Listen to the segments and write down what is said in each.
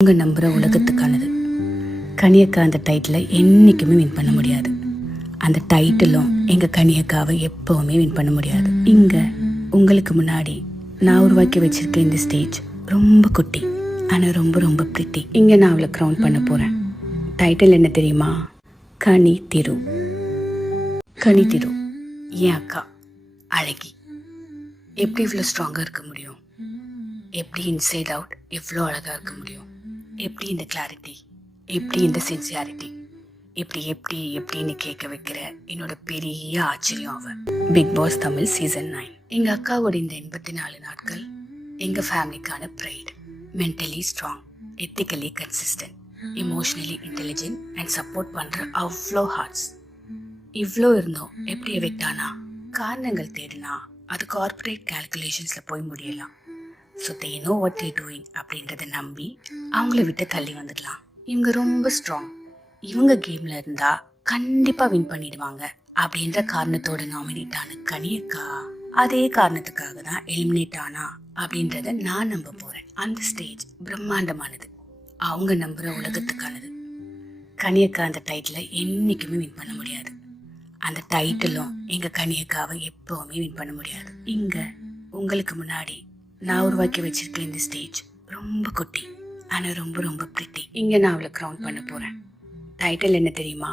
அவங்க நம்புகிற உலகத்துக்கானது. கனியக்கா அந்த டைட்டிலை என்றைக்குமே வின் பண்ண முடியாது. அந்த டைட்டிலும் எங்கள் கனியக்காவை எப்போவுமே வின் பண்ண முடியாது. இங்கே உங்களுக்கு முன்னாடி நான் உருவாக்கி வச்சிருக்க இந்த ஸ்டேஜ் ரொம்ப குட்டி, ஆனால் ரொம்ப ரொம்ப பிரிட்டி. இங்கே நான் அவளை க்ரௌன் பண்ண போகிறேன். டைட்டில் என்ன தெரியுமா? கனி திரு. கனி திரு என் அக்கா அழகி. எப்படி இவ்வளோ ஸ்ட்ராங்காக இருக்க முடியும்? எப்படி இன்சைட் அவுட் இவ்வளோ அழகாக இருக்க முடியும்? எப்படி இந்த கிளாரிட்டி, எப்படி இந்த சின்சியாரிட்டி, எப்படி எப்படி எப்படின்னு கேட்க வைக்கிற என்னோட பெரிய ஆச்சரியம் அவ. Bigg Boss Tamil season 9. எங்கள் அக்காவோட இந்த 84 நாட்கள் எங்கள் ஃபேமிலிக்கான pride. Mentally strong, ethically consistent, emotionally intelligent and support பண்ணுற அவ்வளோ ஹார்ட்ஸ். இவ்வளோ இருந்தோம் எப்படி எவிக்டானா? காரணங்கள் தேடினா அது கார்பரேட் கால்குலேஷன்ஸில் போய் முடியலாம். So they know what they doing அப்படின்றத நம்பி அவங்கள விட்டு தள்ளி வந்துடலாம். இவங்க ரொம்ப ஸ்ட்ராங், இவங்க கேமில் இருந்தால் கண்டிப்பாக வின் பண்ணிடுவாங்க அப்படின்ற காரணத்தோட நாமினேட் ஆன கனியக்கா அதே காரணத்துக்காக தான் எலிமினேட் ஆனா அப்படின்றத நான் நம்ப போகிறேன். அந்த ஸ்டேஜ் பிரம்மாண்டமானது, அவங்க நம்புகிற உலகத்துக்கானது. கனியக்கா அந்த டைட்டிலை என்றைக்குமே வின் பண்ண முடியாது. அந்த டைட்டிலும் எங்கள் கனியக்காவை எப்போவுமே வின் பண்ண முடியாது. இங்கே உங்களுக்கு முன்னாடி நான் உருவாக்கி வச்சிருக்க இந்த ஸ்டேஜ் ரொம்ப குட்டி, ஆனால் ரொம்ப ரொம்ப பிரிட்டி. இங்கே நான் அவளை க்ரௌன் பண்ண போகிறேன். டைட்டில் என்ன தெரியுமா?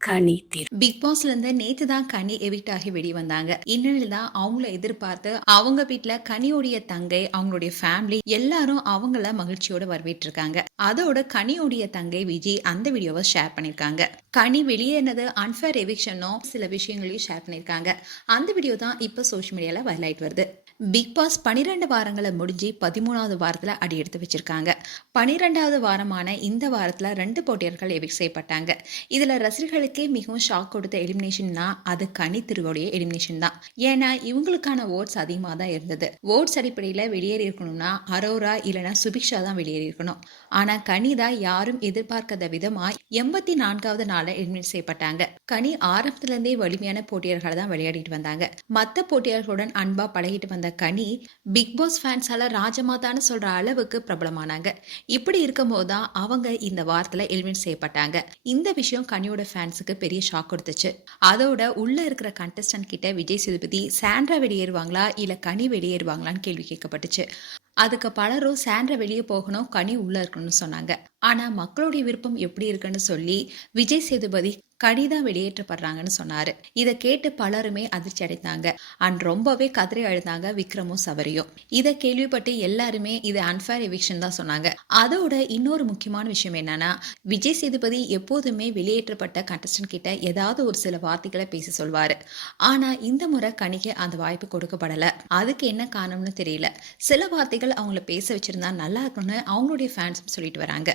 கனி திரு. பிக் பாஸ்ல இருந்து நேத்து தான் கனி எவிக்ட் ஆகி வெளியே வந்தாங்க. இந்நிலையில தான் அவங்கள எதிர்பார்த்து அவங்க வீட்டுல கனியோடைய தங்கை, அவங்களுடைய ஃபேமிலி எல்லாரும் அவங்கள மகிழ்ச்சியோட வரவேற்று இருக்காங்க. அதோட கனியோடைய தங்கை விஜய் அந்த வீடியோவை ஷேர் பண்ணிருக்காங்க. கனி வெளியேனது அன்ஃபேர் எவிக்ஷனும் சில விஷயங்களையும் ஷேர் பண்ணிருக்காங்க. அந்த வீடியோ தான் இப்ப சோஷியல் மீடியால வைரல் ஆயிட்டு வருது. பிக் பாஸ் 12 வாரங்களை முடிஞ்சு 13வது வாரத்துல அடி எடுத்து வச்சிருக்காங்க. 12வது வாரமான இந்த வாரத்துல 2 போட்டியர்கள் எவிக்ட் செய்யப்பட்டாங்க. இதுல ரசிகர்களுக்கே மிகவும் ஷாக் கொடுத்த எலிமினேஷன்னா அது கனி திருவோடைய எலிமினேஷன் தான். ஏன்னா இவங்களுக்கான ஓட்ஸ் அதிகமாக தான் இருந்தது. ஓட்ஸ் அடிப்படையில் வெளியேறி இருக்கணும்னா அரோரா இல்லைன்னா சுபிக்ஷா தான் வெளியேறி இருக்கணும். ஆனா கனி தான் யாரும் எதிர்பார்க்காத விதமா 84வது நாள எலிமினேட் செய்யப்பட்டாங்க. கனி ஆரம்பத்துல இருந்தே வலிமையான போட்டியர்களை தான் விளையாடிட்டு வந்தாங்க. மற்ற போட்டியர்களுடன் அன்பா பழகிட்டு வந்த கனி பிக் பாஸ் ஃபேன்ஸால ராஜமாதான்னு சொல்ற அளவுக்கு பிரபலமானாங்க. இப்படி இருக்கும் போதுதான் அவங்க இந்த வாரத்துல எலிமினேட் செய்யப்பட்டாங்க. இந்த விஷயம் கனியோட ஃபேன்ஸுக்கு பெரிய ஷாக் கொடுத்துச்சு. அதோட உள்ள இருக்கிற கண்டஸ்டன்ட் கிட்ட விஜய் சேதுபதி சாண்ட்ரா வெளியேறுவாங்களா இல்ல கனி வெளியேறுவாங்களான்னு கேள்வி கேட்கப்பட்டுச்சு. அதுக்கு பலரும் சாண்ட்ரா வெளியே போகணும், கனி உள்ள இருக்கணும்னு சொன்னாங்க. ஆனா மக்களுடைய விருப்பம் எப்படி இருக்குன்னு சொல்லி விஜய் சேதுபதி கனிதான் வெளியேற்றப்படுறாங்கன்னு சொன்னாரு. இதை கேட்டு பலருமே அதிர்ச்சி அடைந்தாங்க. அண்ட் ரொம்பவே கதறி அழுந்தாங்க விக்ரமும் சபரியும். இதை கேள்விப்பட்டு எல்லாருமே இது அன்ஃபேர் எவிக்ஷன் தான் சொன்னாங்க. அதோட இன்னொரு முக்கியமான விஷயம் என்னன்னா, விஜய் சேதுபதி எப்போதுமே வெளியேற்றப்பட்ட கண்டஸ்டன்ட் கிட்ட ஏதாவது ஒரு சில வார்த்தைகளை பேசி சொல்வாரு. ஆனா இந்த முறை கனிக்கு அந்த வாய்ப்பு கொடுக்கப்படல. அதுக்கு என்ன காரணம்னு தெரியல. சில வார்த்தைகள் அவங்கள பேச வச்சிருந்தா நல்லா இருக்கும்னு அவங்களுடைய ஃபேன்ஸ் சொல்லிட்டு வராங்க.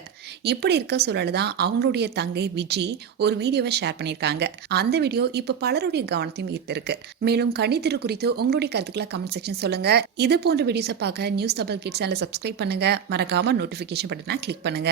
இப்படி இருக்க சூழல் தான் அவங்களுடைய தங்கை விஜி ஒரு வீடியோவை ஷேர் பண்ணியிருக்காங்க. அந்த வீடியோ இப்ப பலருடைய கவனத்தையும் ஈர்த்திருக்கு. மேலும் கனி திரு குறித்து உங்களுடைய கருத்துக்களை கமெண்ட் செக்ஷன் சொல்லுங்க. இது போன்ற வீடியோஸை பார்க்க நியூஸ் தமிழ் கிட்ஸ் சேனலை சப்ஸ்கிரைப் பண்ணுங்க. மறக்காம நோட்டிபிகேஷன் பட்டனை கிளிக் பண்ணுங்க.